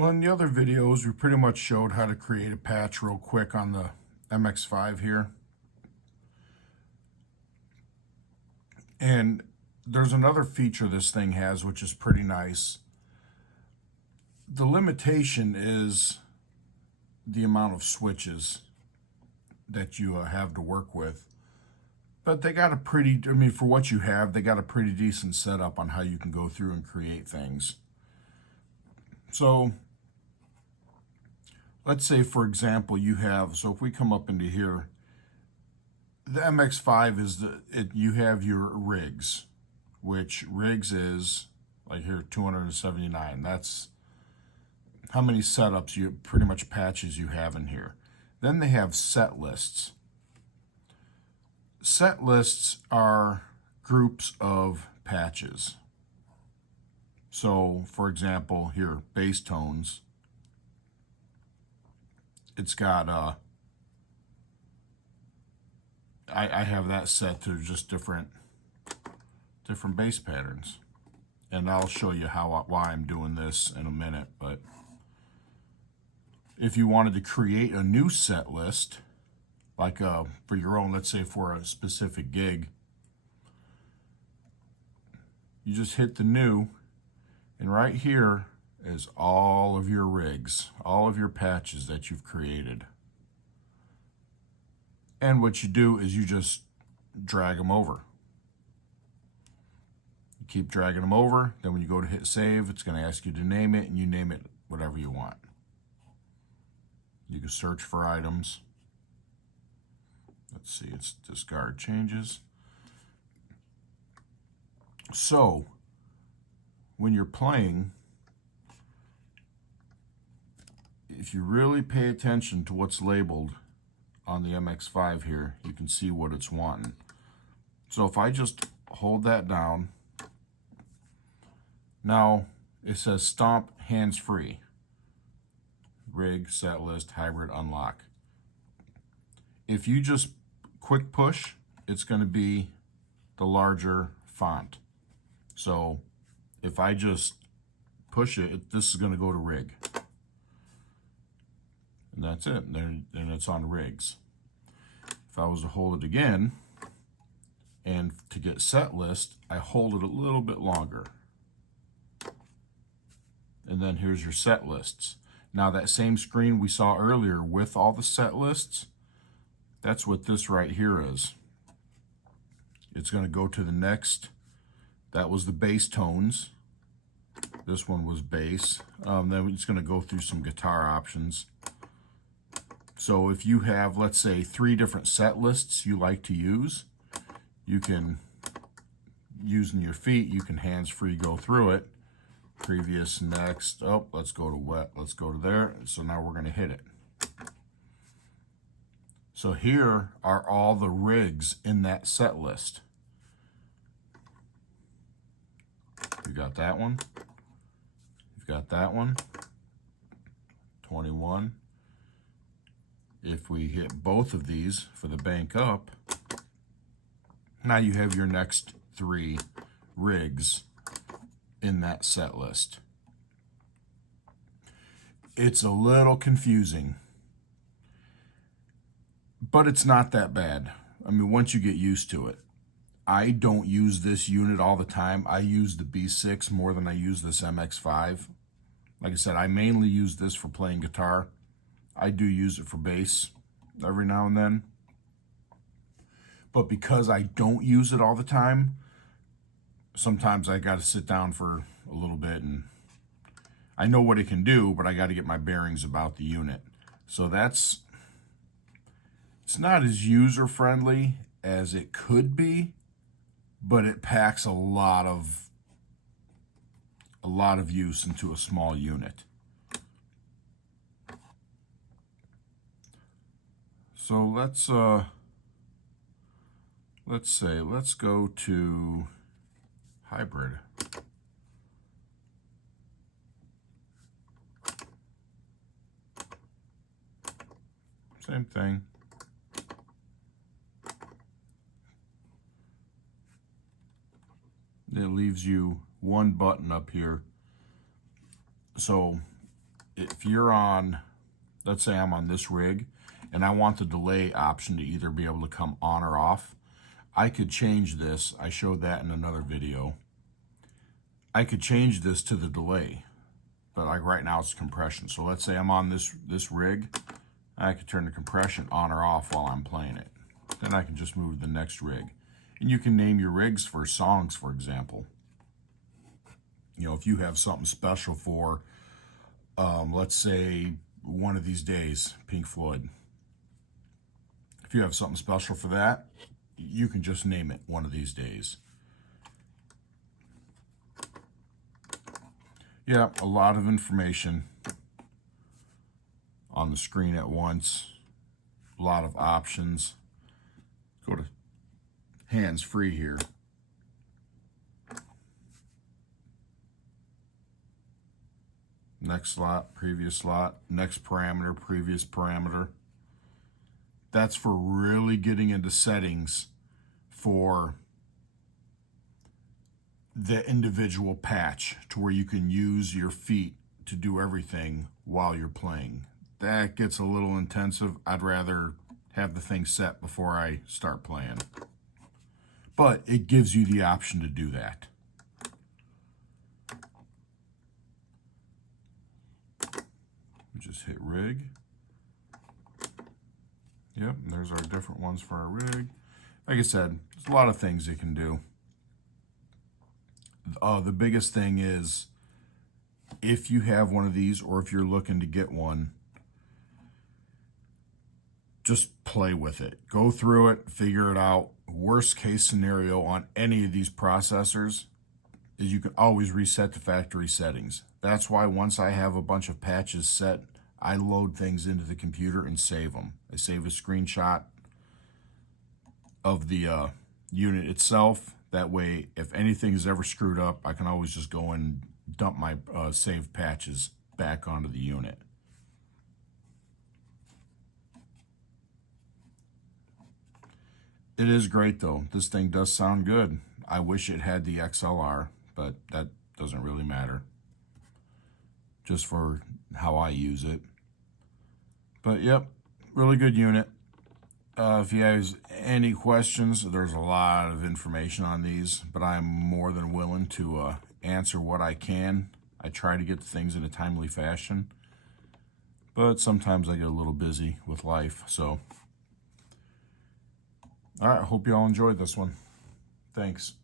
Well, in the other videos, we pretty much showed how to create a patch real quick on the MX5 here. And there's another feature this thing has, which is pretty nice. The limitation is the amount of switches that you have to work with. But they got a pretty, for what you have, they got a pretty decent setup on how you can go through and create things. So let's say, for example, so if we come up into here, the MX5 is you have your rigs, which rigs is like here 279. That's how many setups pretty much patches you have in here. Then they have set lists. Set lists are groups of patches. So for example, here, bass tones. It's got I have that set to just different bass patterns, and I'll show you why I'm doing this in a minute. But if you wanted to create a new set list, like for your own, let's say for a specific gig, you just hit the new, and right here is all of your rigs, all of your patches that you've created. And what you do is you just drag them over. You keep dragging them over, then when you go to hit save, it's going to ask you to name it, and you name it whatever you want. You can search for items. Let's see, it's discard changes. So when you're playing, if you really pay attention to what's labeled on the MX5 here, you can see what it's wanting. So if I just hold that down, now it says stomp hands-free, rig, set list, hybrid, unlock. If you just quick push, it's going to be the larger font. So if I just push it, this is going to go to rig. And that's it. Then it's on rigs. If I was to hold it again, and to get set list, I hold it a little bit longer. And then here's your set lists. Now that same screen we saw earlier with all the set lists, that's what this right here is. It's going to go to the next. That was the bass tones. This one was bass. Then it's going to go through some guitar options. So if you have, let's say, 3 different set lists you like to use, you can, using your feet, you can hands-free go through it. Previous, next, oh, let's go to wet, let's go to there. So now we're going to hit it. So here are all the rigs in that set list. You got that one. You've got that one. 21. If we hit both of these for the bank up, now you have your next 3 rigs in that set list. It's a little confusing, but it's not that bad. Once you get used to it. I don't use this unit all the time. I use the B6 more than I use this MX5. Like I said, I mainly use this for playing guitar. I do use it for bass every now and then. But because I don't use it all the time, sometimes I got to sit down for a little bit, and I know what it can do, but I got to get my bearings about the unit. So it's not as user-friendly as it could be, but it packs a lot of use into a small unit. So let's go to hybrid. Same thing. It leaves you one button up here. So if you're on, let's say I'm on this rig, and I want the delay option to either be able to come on or off, I could change this. I showed that in another video. I could change this to the delay, but like right now it's compression. So let's say I'm on this rig, I could turn the compression on or off while I'm playing it. Then I can just move to the next rig. And you can name your rigs for songs, for example. You know, if you have something special for, let's say, One of These Days, Pink Floyd. If you have something special for that, you can just name it One of These Days. Yeah, a lot of information on the screen at once. A lot of options. Go to hands-free here. Next slot, previous slot, next parameter, previous parameter. That's for really getting into settings for the individual patch to where you can use your feet to do everything while you're playing. That gets a little intensive. I'd rather have the thing set before I start playing. But it gives you the option to do that. Just hit rig. Yep, and there's our different ones for our rig. Like I said, there's a lot of things you can do. The biggest thing is, if you have one of these or if you're looking to get one, just play with it. Go through it, figure it out. Worst case scenario on any of these processors is you can always reset to factory settings. That's why once I have a bunch of patches set, I load things into the computer and save them. I save a screenshot of the unit itself. That way, if anything is ever screwed up, I can always just go and dump my saved patches back onto the unit. It is great though. This thing does sound good. I wish it had the XLR, but that doesn't really matter. Just for how I use it. But yep, really good unit. If you have any questions, there's a lot of information on these, but I'm more than willing to answer what I can. I try to get things in a timely fashion, but sometimes I get a little busy with life. So, all right, hope you all enjoyed this one. Thanks.